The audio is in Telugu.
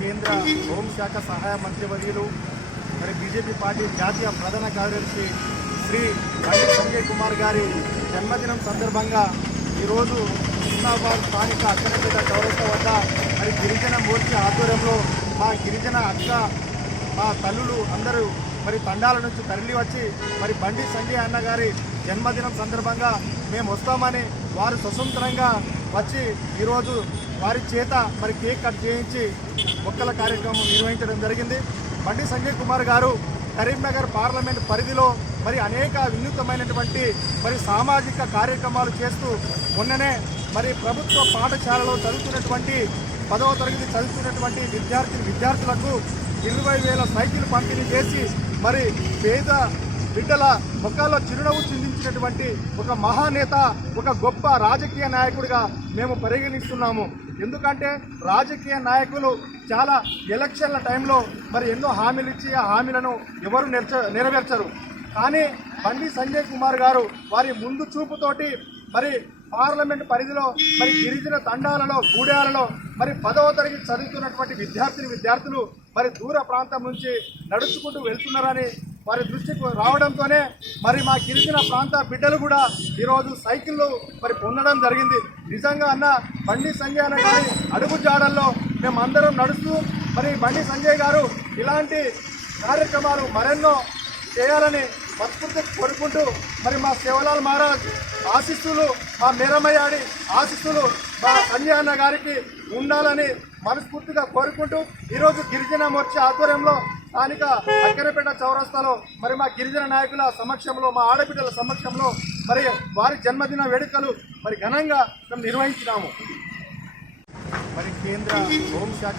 కేంద్ర హోంశాఖ సహాయ మంత్రివర్యులు మరి బీజేపీ పార్టీ జాతీయ ప్రధాన కార్యదర్శి శ్రీ బండి సంజయ్ కుమార్ గారి జన్మదినం సందర్భంగా ఈరోజు హుస్నాబాద్ స్థానిక అక్కనపేట చౌరస్త వద్ద మరి గిరిజన మూర్తి ఆధ్వర్యంలో మా గిరిజన అక్క మా తల్లులు అందరూ మరి తండాల నుంచి తరలి వచ్చి మరి బండి సంజయ్ అన్న గారి జన్మదినం సందర్భంగా మేము వస్తామని వారు స్వతంత్రంగా వచ్చి ఈరోజు వారి చేత మరి కేక్ కట్ చేయించి మొక్కల కార్యక్రమం నిర్వహించడం జరిగింది. బండి సంజయ్ కుమార్ గారు కరీంనగర్ పార్లమెంట్ పరిధిలో మరి అనేక వినూతమైనటువంటి మరి సామాజిక కార్యక్రమాలు చేస్తూ మొన్ననే మరి ప్రభుత్వ పాఠశాలలో చదువుతున్నటువంటి పదవ తరగతి చదువుతున్నటువంటి విద్యార్థి విద్యార్థులకు ఇరవై వేల సైకిల్ పంపిణీ చేసి మరి పేద బిడ్డల ముఖాల్లో చిరునవ్వు చిందించినటువంటి ఒక మహానేత ఒక గొప్ప రాజకీయ నాయకుడిగా మేము పరిగణిస్తున్నాము. ఎందుకంటే రాజకీయ నాయకులు చాలా ఎలక్షన్ల టైంలో మరి ఎన్నో హామీలు ఇచ్చి ఆ హామీలను ఎవరు నెరవేర్చరు. కానీ బండి సంజయ్ కుమార్ గారు వారి ముందు చూపుతోటి మరి పార్లమెంట్ పరిధిలో మరి గిరిజన తండాలలో గూడాలలో మరి పదవ తరగతి చదువుతున్నటువంటి విద్యార్థిని విద్యార్థులు మరి దూర ప్రాంతం నుంచి నడుచుకుంటూ వెళ్తున్నారని వారి దృష్టికి రావడంతోనే మరి మా గిరిజన ప్రాంత బిడ్డలు కూడా ఈరోజు సైకిళ్ళు మరి పొందడం జరిగింది. నిజంగా అన్న బండి సంజయ్ అన్న గారి అడుగు జాడల్లో మేమందరం నడుస్తూ మరి బండి సంజయ్ గారు ఇలాంటి కార్యక్రమాలు మరెన్నో చేయాలని మనస్ఫూర్తి కోరుకుంటూ మరి మా శివలాల్ మహారాజ్ ఆశిస్సులు మా మేరమయ్యాడి ఆశిస్సులు మా సంజయ్ అన్న గారికి ఉండాలని మనస్ఫూర్తిగా కోరుకుంటూ ఈరోజు గిరిజన మోర్చా ఆధ్వర్యంలో స్థానిక అక్కరపేట చౌరస్తాలో మరి మా గిరిజన నాయకుల సమక్షంలో మా ఆడబిడ్డల సమక్షంలో మరి వారి జన్మదిన వేడుకలు మరి ఘనంగా మేము నిర్వహించినాము. మరి కేంద్ర హోంశాఖ